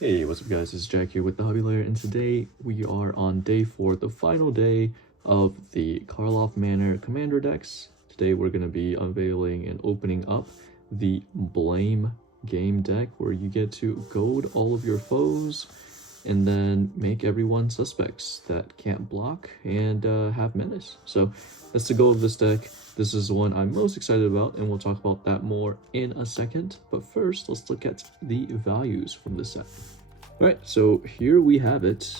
Hey, what's up guys, it's Jack here with the Hobby Layer, and today we are on day 4, the final day of the Karlov Manor Commander decks. Today we're going to be unveiling and opening up the Blame game deck, where you get to goad all of your foes and then make everyone suspects that can't block and have menace. So that's the goal of this deck. This is the one I'm most excited about, and we'll talk about that more in a second. But first, let's look at the values from this set. Alright, so here we have it.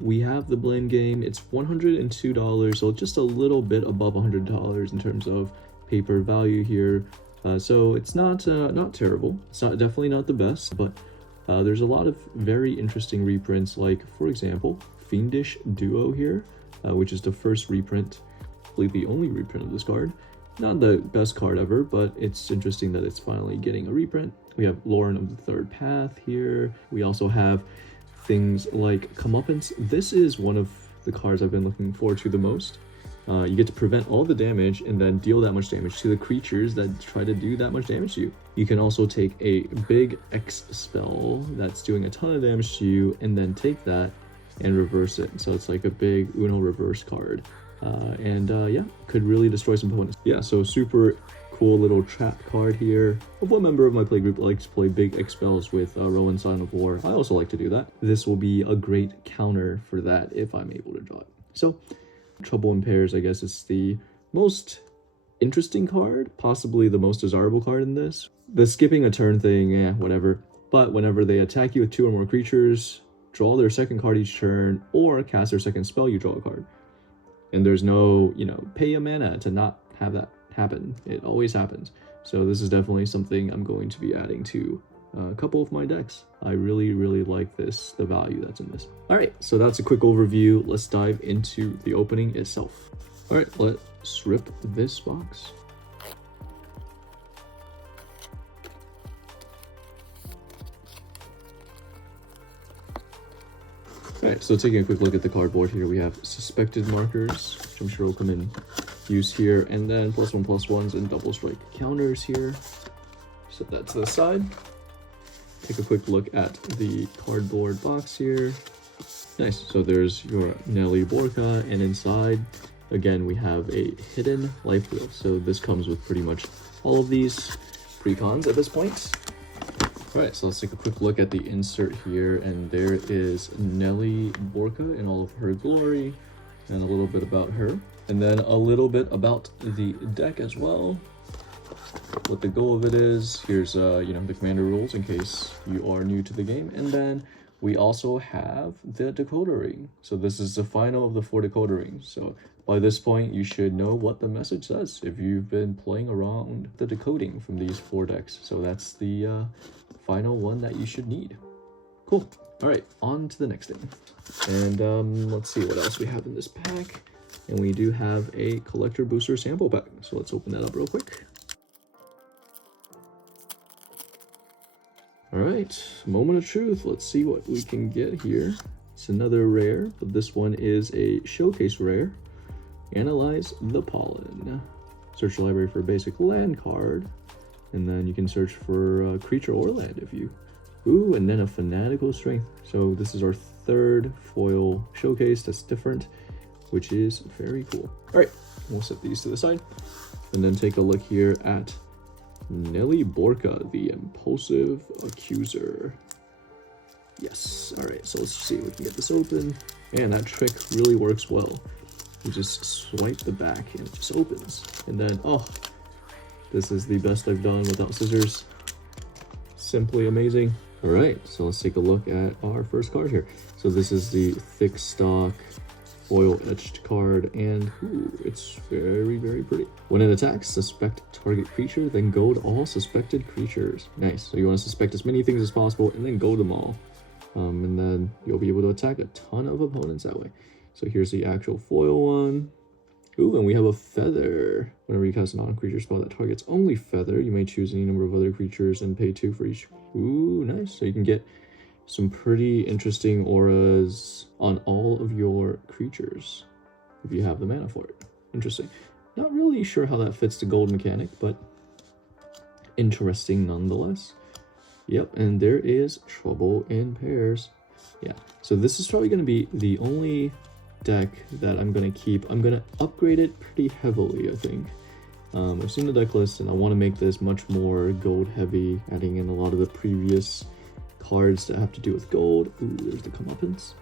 We have the Blame game. It's $102, so just a little bit above $100 in terms of paper value here. So it's not terrible. It's definitely not the best, but there's a lot of very interesting reprints, like, for example, Fiendish Duo here, which is the first reprint, I believe the only reprint of this card. Not the best card ever, but it's interesting that it's finally getting a reprint. We have Lauren of the Third Path here. We also have things like Comeuppance. This is one of the cards I've been looking forward to the most. You get to prevent all the damage and then deal that much damage to the creatures that try to do that much damage to you. You can also take a big X spell that's doing a ton of damage to you and then take that and reverse it. So it's like a big Uno reverse card. Yeah, could really destroy some opponents. Yeah, so super cool little trap card here. One member of my playgroup likes to play big X spells with Rowan Sign of War. I also like to do that. This will be a great counter for that if I'm able to draw it. So, Trouble in Pairs, I guess, is the most interesting card, possibly the most desirable card in this. The skipping a turn thing, yeah, whatever. But whenever they attack you with 2 or more creatures, draw their second card each turn, or cast their second spell, you draw a card. And there's no, pay a mana to not have that happen. It always happens. So this is definitely something I'm going to be adding to a couple of my decks. I really, really like this, the value that's in this. All right, so that's a quick overview. Let's dive into the opening itself. All right, let's rip this box. Alright, so taking a quick look at the cardboard here, we have suspected markers, which I'm sure will come in use here, and then +1/+1s and double strike counters here. Set that to the side. Take a quick look at the cardboard box here. Nice, so there's your Nelly Borka, and inside, again, we have a hidden life wheel. So this comes with pretty much all of these Precons at this point. Alright, so let's take a quick look at the insert here, and there is Nelly Borka in all of her glory, and a little bit about her, and then a little bit about the deck as well, what the goal of it is. Here's the commander rules in case you are new to the game, and then we also have the decoder ring. So this is the final of the 4 decoder rings. So by this point, you should know what the message says if you've been playing around the decoding from these 4 decks. So that's the final one that you should need. Cool. All right, on to the next thing. And let's see what else we have in this pack. And we do have a collector booster sample pack. So let's open that up real quick. All right, moment of truth. Let's see what we can get here. It's another rare, but this one is a showcase rare. Analyze the Pollen. Search your library for a basic land card, and then you can search for a creature or land if you... Ooh, and then a Fanatical Strength. So this is our 3rd foil showcase that's different, which is very cool. All right, we'll set these to the side, and then take a look here at Nelly Borka, the Impulsive Accuser. Yes, all right, so let's see if we can get this open. Man, that trick really works well. You just swipe the back and it just opens. And then, oh, this is the best I've done without scissors. Simply amazing. All right, so let's take a look at our first card here. So this is the thick stock foil etched card, and ooh, it's very, very pretty. When it attacks, suspect target creature, then goad all suspected creatures. Nice. So you want to suspect as many things as possible and then goad them all. And then you'll be able to attack a ton of opponents that way. So here's the actual foil one. Ooh, and we have a feather. Whenever you cast a non-creature spell that targets only feather, you may choose any number of other creatures and pay 2 for each. Ooh, nice. So you can get some pretty interesting auras on all of your creatures if you have the mana for it. Interesting. Not really sure how that fits the gold mechanic, but interesting nonetheless. Yep, and there is trouble in pairs. Yeah, so this is probably going to be the only deck that I'm going to keep. I'm going to upgrade it pretty heavily, I think. I've seen the deck list, and I want to make this much more gold heavy, adding in a lot of the previous cards that have to do with gold. Ooh, there's the comeuppance.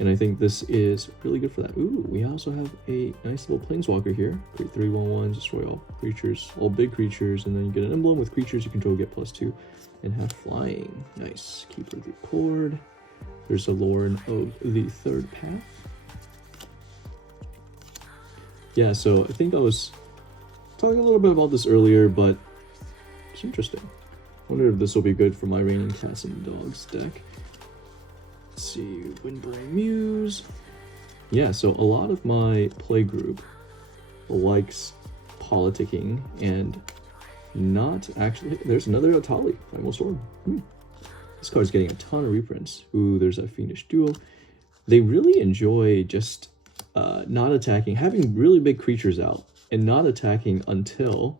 And I think this is really good for that. Ooh, we also have a nice little planeswalker here. Create 3/1/1, destroy all creatures, all big creatures, and then you get an emblem with creatures you control, get +2, and have flying. Nice. Keeper of the Accord. There's a Lord of the Third Path. Yeah, so I think I was talking a little bit about this earlier, but it's interesting. I wonder if this will be good for my Raining Cats and Dogs deck. Let's see, Windbrain Muse. Yeah, so a lot of my play group likes politicking and not actually. There's another Atali, Primal Storm. This card's getting a ton of reprints. Ooh, there's a Fiendish Duo. They really enjoy just not attacking, having really big creatures out, and not attacking until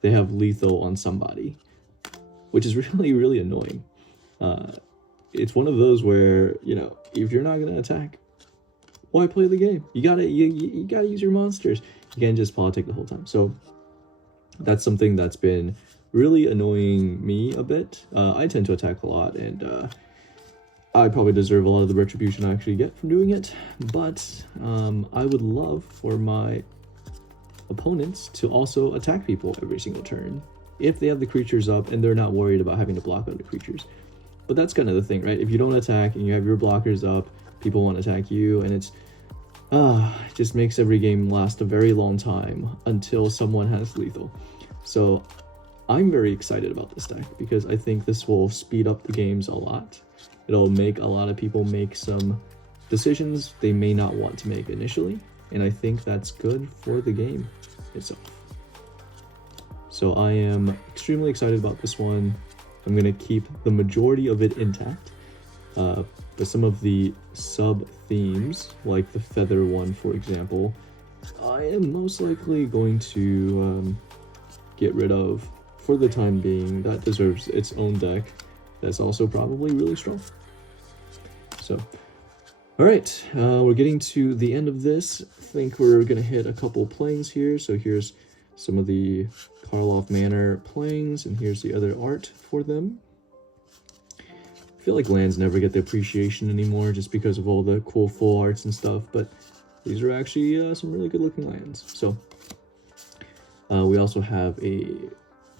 they have lethal on somebody, which is really, really annoying. It's one of those where, you know, if you're not gonna attack, why play the game? You gotta use your monsters. You can't just politic the whole time. So that's something that's been really annoying me a bit. I tend to attack a lot, and I probably deserve a lot of the retribution I actually get from doing it. But I would love for my opponents to also attack people every single turn if they have the creatures up and they're not worried about having to block other creatures. But that's kind of the thing, right? If you don't attack and you have your blockers up, people won't attack you, and it just makes every game last a very long time until someone has lethal. So I'm very excited about this deck because I think this will speed up the games a lot. It'll make a lot of people make some decisions they may not want to make initially, and I think that's good for the game itself. So I am extremely excited about this one. I'm going to keep the majority of it intact, but some of the sub-themes, like the feather one, for example, I am most likely going to get rid of for the time being. That deserves its own deck that's also probably really strong. So, all right, we're getting to the end of this. I think we're going to hit a couple planes here. So here's some of the Karlov Manor planes, and here's the other art for them. I feel like lands never get the appreciation anymore just because of all the cool full arts and stuff, but these are actually some really good looking lands. So we also have a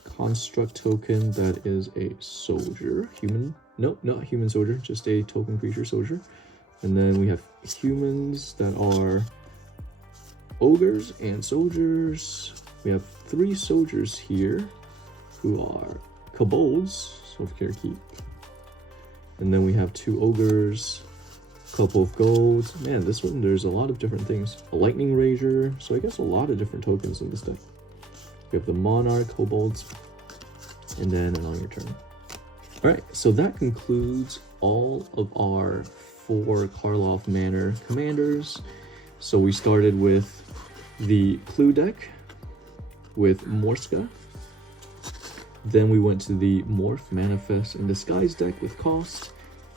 construct token that is a soldier, human, nope, not human soldier, just a token creature soldier. And then we have humans that are ogres and soldiers. We have 3 soldiers here who are kobolds, Self-Care Keep. And then we have 2 ogres, a couple of golds. Man, this one, there's a lot of different things. A lightning rager, so I guess a lot of different tokens in this deck. We have the monarch, kobolds, and then an on your turn. All right, so that concludes all of our 4 Karlov Manor commanders. So we started with the Clue deck with Morska. Then we went to the Morph, Manifest, and Disguise deck with Cost.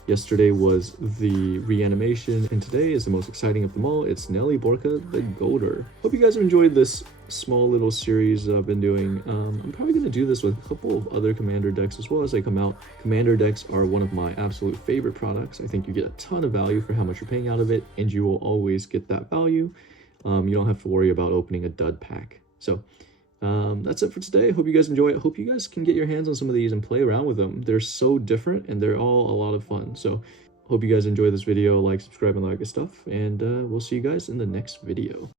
Yesterday was the Reanimation, and today is the most exciting of them all. It's Nelly Borka, the Goader. Hope you guys have enjoyed this small little series I've been doing. I'm probably going to do this with a couple of other Commander decks as well as they come out. Commander decks are one of my absolute favorite products. I think you get a ton of value for how much you're paying out of it, and you will always get that value. You don't have to worry about opening a dud pack. So that's it for today. Hope you guys enjoy it. Hope you guys can get your hands on some of these and play around with them. They're so different and they're all a lot of fun. So hope you guys enjoy this video. Like, subscribe, and all that good stuff. And we'll see you guys in the next video.